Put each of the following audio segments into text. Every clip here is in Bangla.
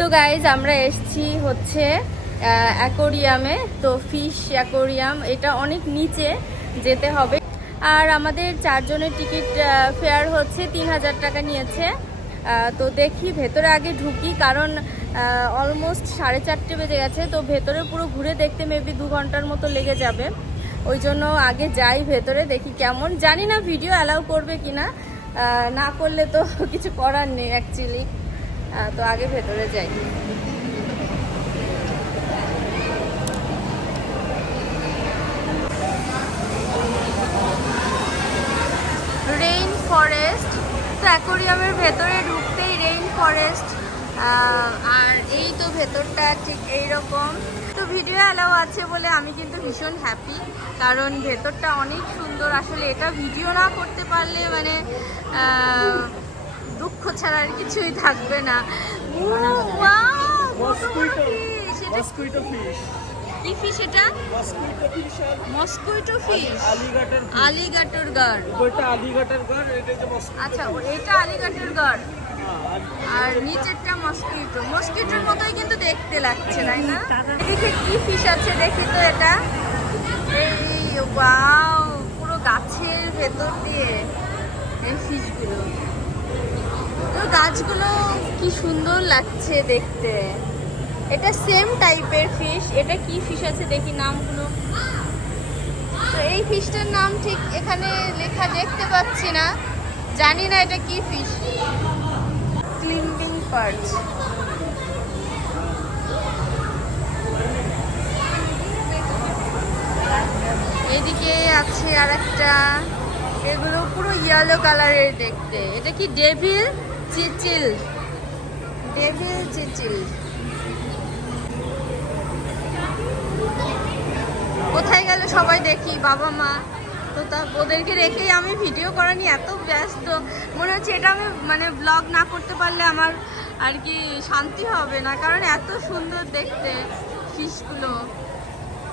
তো গাইজ আমরা এসেছি হচ্ছে অ্যাকোরিয়ামে। তো ফিশ অ্যাকোরিয়াম, এটা অনেক নিচে যেতে হবে। আর আমাদের 4 জনের টিকিট ফেয়ার হচ্ছে 3000 টাকা নিয়েছে। তো দেখি ভেতরে আগে ঢুকি, কারণ অলমোস্ট 4:30 বেজে গেছে। তো ভেতরে পুরো ঘুরে দেখতে মেবি 2 ঘন্টার মতো লেগে যাবে। ওই জন্য আগে যাই ভেতরে, দেখি কেমন। জানি না ভিডিও অ্যালাউ করবে কিনা, না করলে তো কিছু করার নেই অ্যাকচুয়ালি। তো আগে ভেতরে যাই। রেইন ফরেস্ট, তো অ্যাকোরিয়ামের ভেতরে ঢুকতেই রেইন ফরেস্ট। আর এই তো ভেতরটা ঠিক এইরকম। তো ভিডিও অ্যালাউ আছে বলে আমি কিন্তু ভীষণ হ্যাপি, কারণ ভেতরটা অনেক সুন্দর। আসলে এটা ভিডিও না করতে পারলে মানে দুঃখ ছাড়া আর কিছুই থাকবে না। কি ফিশ এটা? মস্কুইটো ফিশ, আলিগেটর গার। আচ্ছা, এটা আলিগেটর গার আর নিচেরটা মস্কুইটো। মস্কুইটোর মতোই কিন্তু দেখতে লাগছে, তাই না? এদিকে কি ফিশ আছে দেখি তো। এটা এই ওয়াও, পুরো গাছের ভেতর দিয়ে এই ফিশগুলো। তো গাছগুলো কি সুন্দর লাগছে দেখতে। এটা সেম টাইপের ফিশ। এটা কি ফিশ আছে দেখি নামগুলো। তো এই ফিশটার নাম ঠিক এখানে লেখা দেখতে পাচ্ছি না, জানি না এটা কি ফিশ। ক্লিম্বিং পার্চ। এদিকে আছে আর একটা, এগুলো পুরো ইয়েলো কালারের দেখতে। এটা কি ডেভিল চিচিল? Devil Cecil. কোথায় গেল সবাই দেখি, বাবা মা? তো তা ওদেরকে রেখেই আমি ভিডিও করা নিয়ে এত ব্যস্ত। মনে হচ্ছে এটা আমি মানে ব্লগ না করতে পারলে আমার আর কি শান্তি হবে না, কারণ এত সুন্দর দেখতে ফিশগুলো।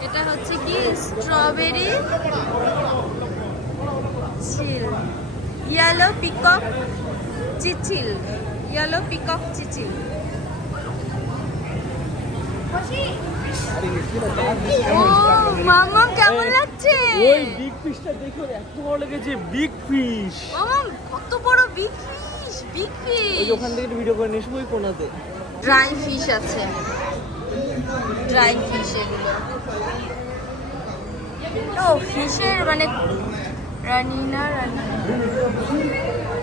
এটা হচ্ছে কি strawberry cichlid, yellow peacock cichlid, yellow peacock cichlid. ও মামা, কেমন লাগছে? ওই বিগ ফিশটা দেখো, এত বড় লেগেছে। বিগ ফিশ মামা, কত বড় বিগ ফিশ! Big fish. ওই ওখান থেকে ভিডিও করে নিস ওই কোনাতে। ড্রাই ফিশ আছে, ড্রাই ফিশ এগুলো। ও ফিশের মানে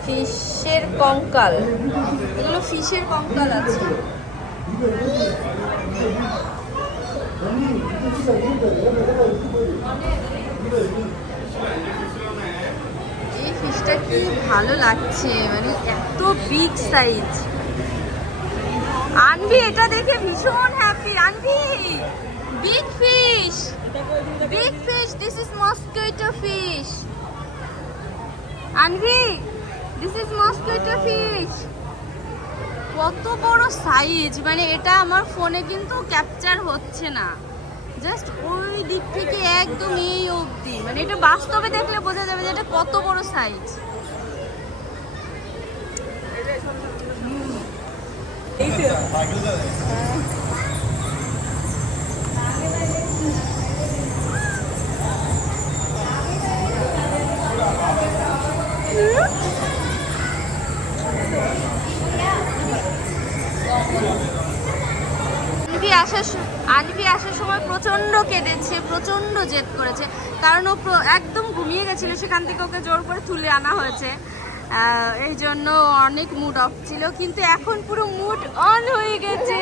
ফিশের কঙ্কাল, এগুলো ফিশের কঙ্কাল আছে। এই ফিশটা কি ভালো লাগছে, মানে এত বিগ সাইজ। আনবি এটা দেখে ভীষণ হ্যাপি। আনবি big fish, big fish. This is mosquito fish. আনবি, দিস ইজ মস্কুইটো ফিশ। কত বড় সাইজ, মানে এটা আমার ফোনে কিন্তু ক্যাপচার হচ্ছে না। জাস্ট ওই দিক থেকে একদম এই অবধি, মানে এটা বাস্তবে দেখলে বোঝা যাবে যে এটা কত বড় সাইজ। আনবি আসার সময় প্রচন্ড কেঁদেছে, প্রচন্ড জেদ করেছে, কারণ ও একদম ঘুমিয়ে গেছিল। সেখান থেকে ওকে জোর করে তুলে আনা হয়েছে, এই জন্য অনেক মুড অফ ছিল। কিন্তু এখন পুরো মুড অন হয়ে গেছে।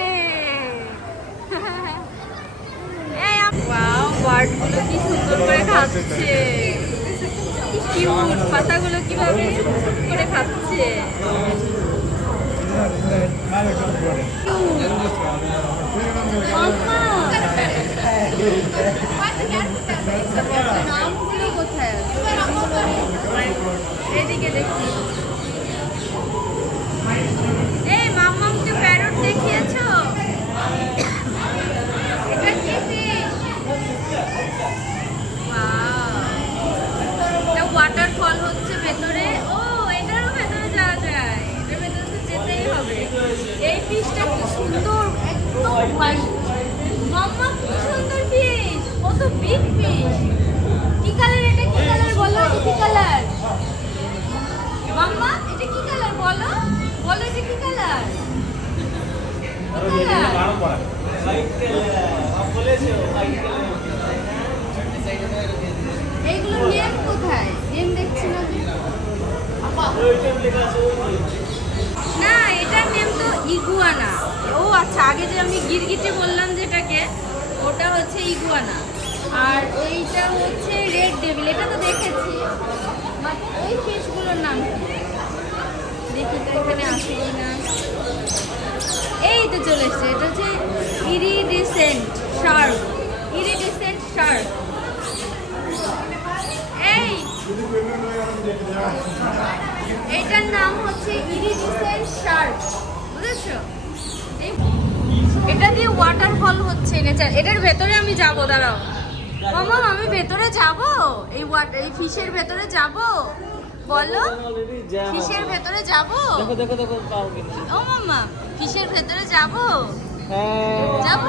ওয়াও, বার্ডগুলো কি সুন্দর করে খাচ্ছে, কিউট। পাতাগুলো কিভাবে করে খাচ্ছে। নামগুলো কোথায়? এদিকে দেখি। এই মাম্মামকে প্যারট দেখিয়েছো? এটা কি ফিশ? এটা ওয়াটারফল হচ্ছে ভেতরে। ও, এটারও ভেতরে যাওয়া যায়, এটার ভেতরে তো যেতেই হবে। ফিশটা কি সুন্দর, একদম হোয়াইট। মাম্মা কি সুন্দর ফিশ, কত বিগ ফিশ। কি কালার এটা, কি কালার বলো, এটা কি কালার? মাম্মা এটা কি কালার বলো, বলো এটা কি কালার? এইগুলো নেম কোথায়? নেম দেখছি না যে। না, এটার নেম তো ইগুয়ানা। ও আচ্ছা, আগে যে আমি গিরগিটি বললাম যেটাকে, ওটা হচ্ছে ইগুয়ানা। আর এইটা হচ্ছে রেড ডেভিল, এটা তো দেখেছি। বাট ওই ফিশগুলোর নাম কি দেখি তো এখানে আসে কিনা। এই তো চলে এসছে, এটা হচ্ছে ইরিডিসেন্ট শার্ক। Iridescent Shark. এইটার নাম হচ্ছে ইরিডিসেন্ট শার্ক, বুঝেছো? এটা দিয়ে ওয়াটারফল হচ্ছে নেচার। এটার ভেতরে আমি যাব, দাঁড়াও মামা, আমি ভেতরে যাব, এই এই ফিশের ভেতরে যাব, বলো ফিশের ভেতরে যাব। দেখো দেখো দেখো পাও কিনা। ও মামা, ফিশের ভেতরে যাব, হ্যাঁ যাব,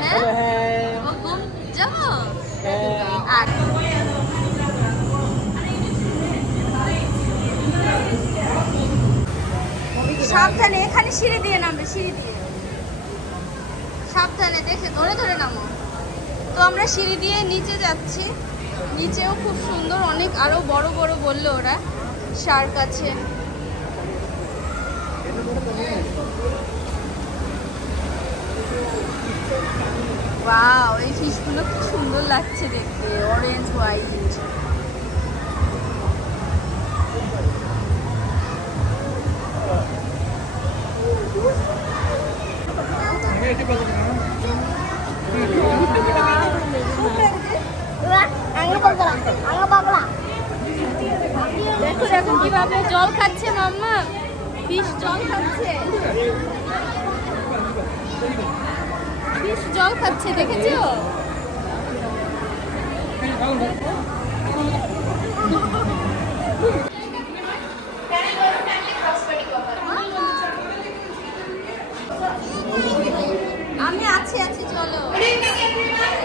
হ্যাঁ হ্যাঁ ও ঘুম যাব। হ্যাঁ। সাবধানে, এখানে সিঁড়ি দিয়ে নামবে, সিঁড়ি দিয়ে সাবধানে, দেখে ধরে ধরে নামো। তো আমরা সিঁড়ি দিয়ে নিচে যাচ্ছি। নিচেও খুব সুন্দর, অনেক আরো বড় বড় বললো ওরা শার্ক আছে। ওয়াও, এই ফিশগুলো কি সুন্দর লাগছে দেখতে, অরেঞ্জ হোয়াইট। দেখো দেখো কিভাবে জল খাচ্ছে মাম্মা, ফিশ জল খাচ্ছে, ফিশ জল খাচ্ছে, দেখেছো? আমি আছি আছি, চলো। এটা কি স্টারফিশ?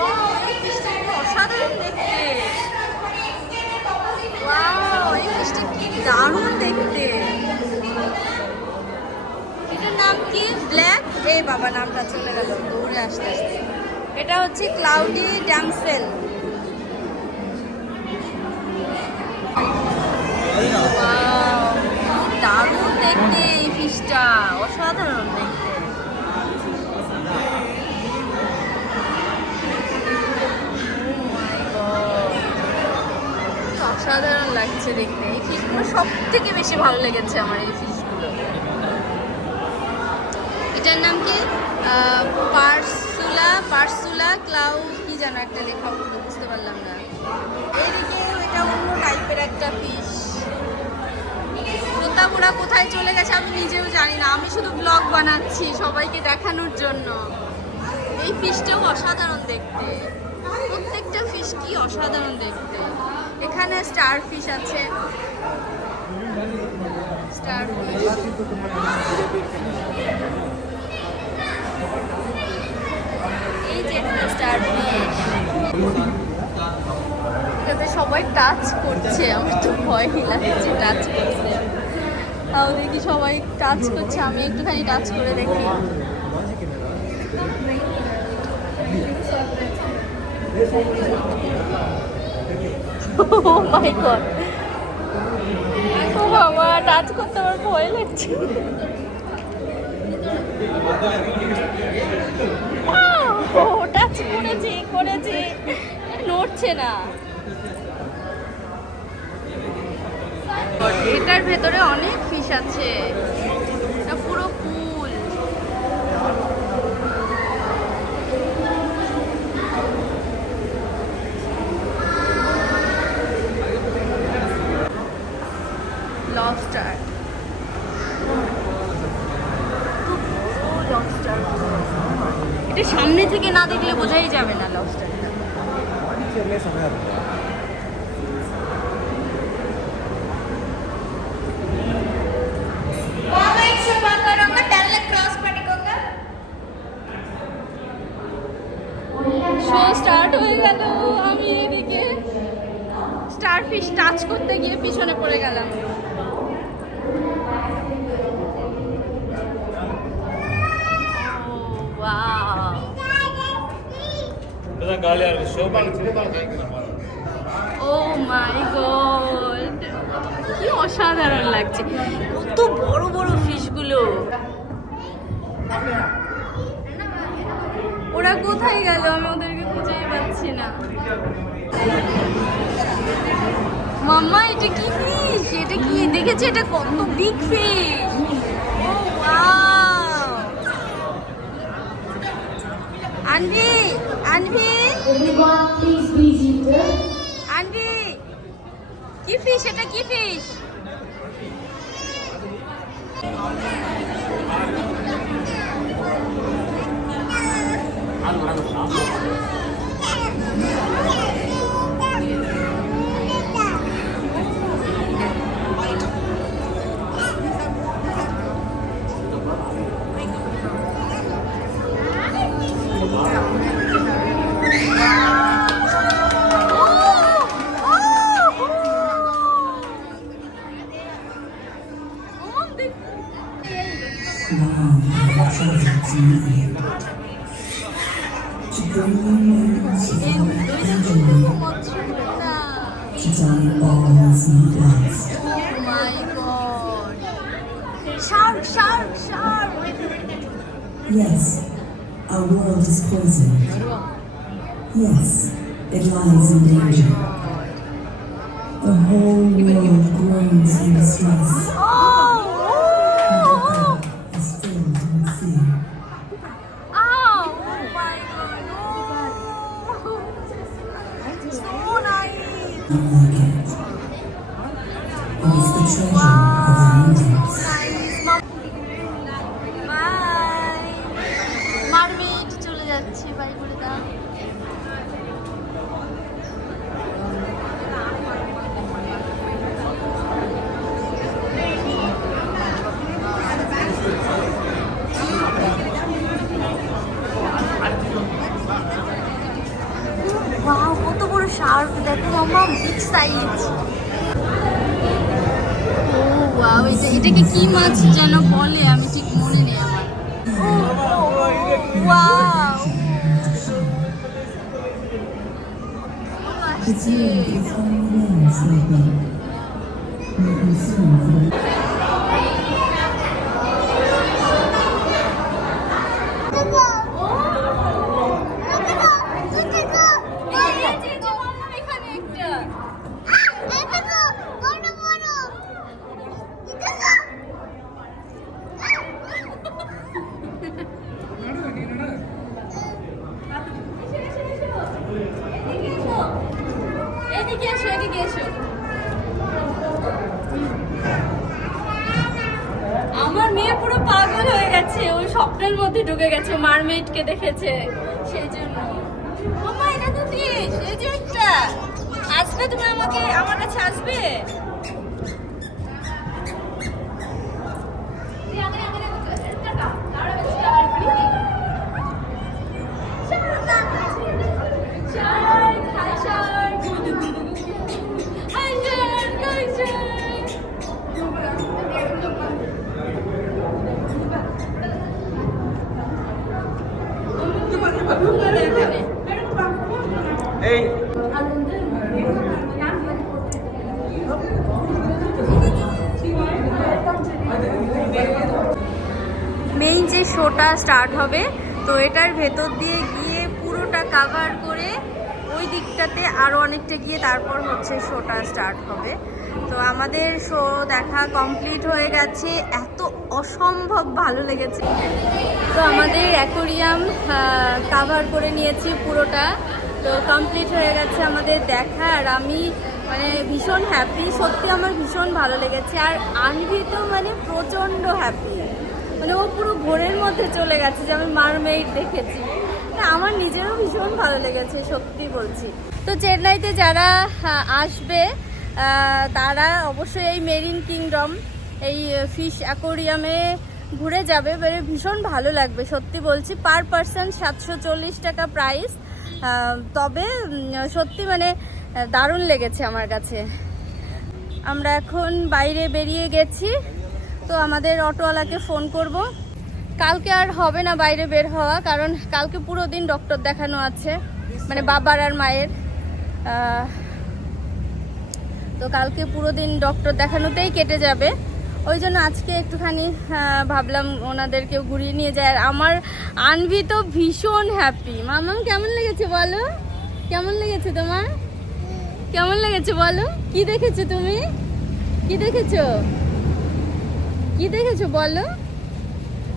Wow, এই ফিশটা কি অসাধারণ দেখতে। Wow, এই ফিশটা কি দারুণ দেখতে। এটার নাম কি? ব্ল্যাক, এই বাবা নামটা চলে গেল দৌড়ে আসতে আসতে। এটা হচ্ছে ক্লাউডি ড্যামসেল। দারুণ দেখতে এই ফিশটা, অসাধারণ দেখতে। অসাধারণ লাগছে দেখতে এই ফিশগুলো, সব থেকে বেশি ভালো লেগেছে আমার এই ফিশগুলো। এটার নাম কি? পার্সুলা ক্লাউ কি যেন একটা লেখা উঠলো, বুঝতে পারলাম না। এইদিকে এটা অন্য টাইপের একটা ফিশ। শ্রোতাপুরা কোথায় চলে গেছে আমি নিজেও জানি না, আমি শুধু ব্লগ বানাচ্ছি সবাইকে দেখানোর জন্য। এই ফিশটাও অসাধারণ দেখতে, প্রত্যেকটা ফিশ কি অসাধারণ দেখতে। এখানে স্টার ফিশ আছে, স্টার ফিশ। এই যে একটা স্টার ফিশ, এটাতে সবাই টাচ করছে, আমার তো ভয়ই লাগছে টাচ করতে। তাও দেখি সবাই টাচ করছে, আমি একটুখানি টাচ করে দেখি। ও মাই গড, ও বাবা, টাচ করতে আমার ভয় লাগছে। ও টাচ করেছি, নড়ছে না। এটার ভেতরে অনেক ফিশ আছে, এটা পুরো পুল। লবস্টার, লবস্টার এটা সামনে থেকে না দেখলে বোঝাই যাবে না লবস্টারটা। শো স্টার্ট হয়ে গেল, আমি এদিকে স্টারফিশ টাচ করতে গিয়ে পিছনে পড়ে গেলাম। ও মাই গড, কি অসাধারণ লাগছে, কত বড় বড় ফিশগুলো। ওরা কোথায় গেল, আমি ওদেরকে খুঁজেই পাচ্ছি না। মাম্মা এটা কি ফিশ? এটা কি দেখেছে? এটা কত বিগ ফিশ! ও ওয়াও! আনভি, আনভি, আনভি, কি ফিশ এটা? কি fish? Shark, shark, shark. Yes, our world is poisoned. Yes, it lies in danger. The whole world groans in distress. Is filled with fear. Oh my god. So nice. Unlike it. It is the treasure of our universe. Bye. Mermaid চলে যাচ্ছে, বাই করে দাও। ওয়াও, কত বড় শার্ক দেখো মাম্মা, বিগ সাইজ। ও ওয়াও, এটাকে কি মাছ যেন বলে, আমি ঠিক মনে নেই আমার। Wow, Its name is only names lately. We consume for এখানে একটা এদিকে এসো, এদিকে এসো। আমার মেয়ে পুরো পাগল হয়ে গেছে, ওই স্বপ্নের মধ্যে ঢুকে গেছে, মারমেডকে দেখেছে সেই জন্য। মাম্মা এটা তো ফিশ, এই যে একটা আসবে, তুমি আমার কাছে আসবে? এই মেইন যে শোটা স্টার্ট হবে, তো এটার ভেতর দিয়ে গিয়ে পুরোটা কাভার করে ওই দিকটাতে আরও অনেকটা গিয়ে তারপর হচ্ছে শোটা স্টার্ট হবে। তো আমাদের শো দেখা কমপ্লিট হয়ে গেছে, এত অসম্ভব ভালো লেগেছে। তো আমাদের অ্যাকোরিয়াম কাভার করে নিয়েছি পুরোটা, তো কমপ্লিট হয়ে গেছে আমাদের দেখা। আর আমি মানে ভীষণ হ্যাপি, সত্যি আমার ভীষণ ভালো লেগেছে। আর আনভি তো মানে প্রচণ্ড হ্যাপি, মানে ও পুরো ঘোরের মধ্যে চলে গেছে যে আমি মারমেইড দেখেছি। না, আমার নিজেরও ভীষণ ভালো লেগেছে, সত্যি বলছি। তো চেন্নাইতে যারা আসবে তারা অবশ্যই এই মেরিন কিংডম, এই ফিশ অ্যাকোরিয়ামে ঘুরে যাবে, মানে ভীষণ ভালো লাগবে সত্যি বলছি। পার পারসন 740 টাকা প্রাইস। তবে সত্যি মানে দারুণ লেগেছে আমার কাছে। আমরা এখন বাইরে বেরিয়ে গেছি, তো আমাদের অটোওয়ালাকে ফোন করব। কালকে আর হবে না বাইরে বের হওয়া, কারণ কালকে পুরো দিন ডক্টর দেখানো আছে, মানে বাবার আর মায়ের। তো কালকে পুরো দিন ডক্টর দেখানোতেই কেটে যাবে, ওই জন্য আজকে একটুখানি ভাবলাম ওনাদেরকেও ঘুরিয়ে নিয়ে যায়। আর আমার আনভি তো ভীষণ হ্যাপি। মামাম কেমন লেগেছে বলো, কেমন লেগেছে তোমার, কেমন লেগেছে বলো? কি দেখেছো তুমি, কি দেখেছো, কি দেখেছো বলো?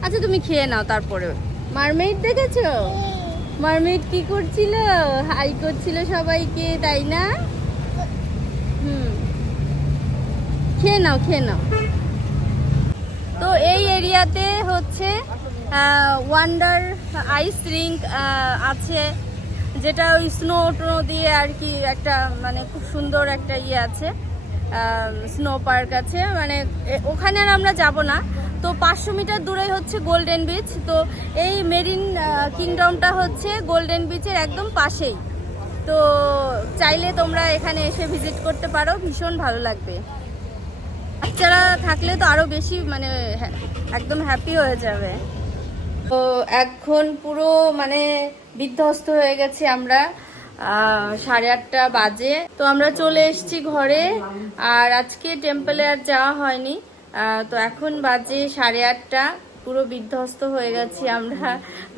আচ্ছা তুমি খেয়ে নাও তারপরে। মারমেইড দেখেছো? মারমেইড কি করছিল? হাই করছিল সবাইকে, তাই না? খেয়ে নাও, খেয়ে নাও। তো এই এরিয়াতে হচ্ছে ওয়ান্ডার আইস রিঙ্ক আছে, যেটা ওই স্নো টো দিয়ে আর কি একটা মানে খুব সুন্দর একটা ইয়ে আছে, স্নো পার্ক আছে। মানে ওখানে আর আমরা যাব না। তো 500 মিটার দূরেই হচ্ছে গোল্ডেন বিচ। তো এই মেরিন কিংডমটা হচ্ছে গোল্ডেন বিচের একদম পাশেই। তো চাইলে তোমরা এখানে এসে ভিজিট করতে পারো, ভীষণ ভালো লাগবে। বাচ্চারা থাকলে তো আরো বেশি মানে একদম হ্যাপি হয়ে যাবে। তো এখন পুরো মানে বিধ্বস্ত হয়ে গেছি আমরা। 8:30 বাজে। তো আমরা চলে এসেছি ঘরে, আর আজকে টেম্পলে আর যাওয়া হয়নি। তো এখন বাজে 8:30, পুরো বিধ্বস্ত হয়ে গেছি আমরা।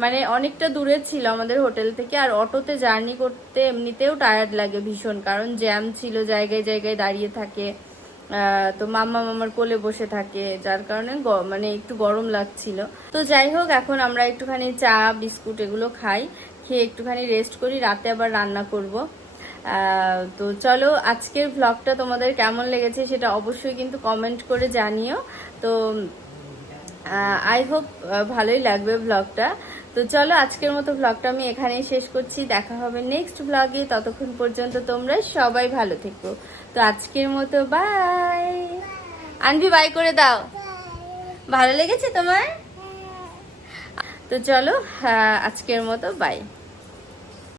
মানে অনেকটা দূরে ছিল আমাদের হোটেল থেকে, আর অটোতে জার্নি করতে এমনিতেও টায়ার্ড লাগে ভীষণ, কারণ জ্যাম ছিল, জায়গায় জায়গায় দাঁড়িয়ে থাকে। তো মাম্মা মামার কোলে বসে থাকে, যার কারণে মানে একটু গরম লাগছিল। তো যাই হোক, এখন আমরা একটুখানি চা বিস্কুট এগুলো খাই, খেয়ে একটুখানি রেস্ট করি, রাতে আবার রান্না করব। তো চলো, আজকের ভ্লগটা তোমাদের কেমন লেগেছে সেটা অবশ্যই কিন্তু কমেন্ট করে জানিও। তো আই হোপ ভালোই লাগবে ভ্লগটা। তো চলো, আজকের মতো ভ্লগটা আমি এখানেই শেষ করছি। দেখা হবে নেক্সট ভ্লগে, ততক্ষণ পর্যন্ত তোমরা সবাই ভালো থেকো। তো আজকের মতো বাই। আনভি বাই করে দাও। ভালো লেগেছে তোমার? তো চলো, আজকের মতো বাই।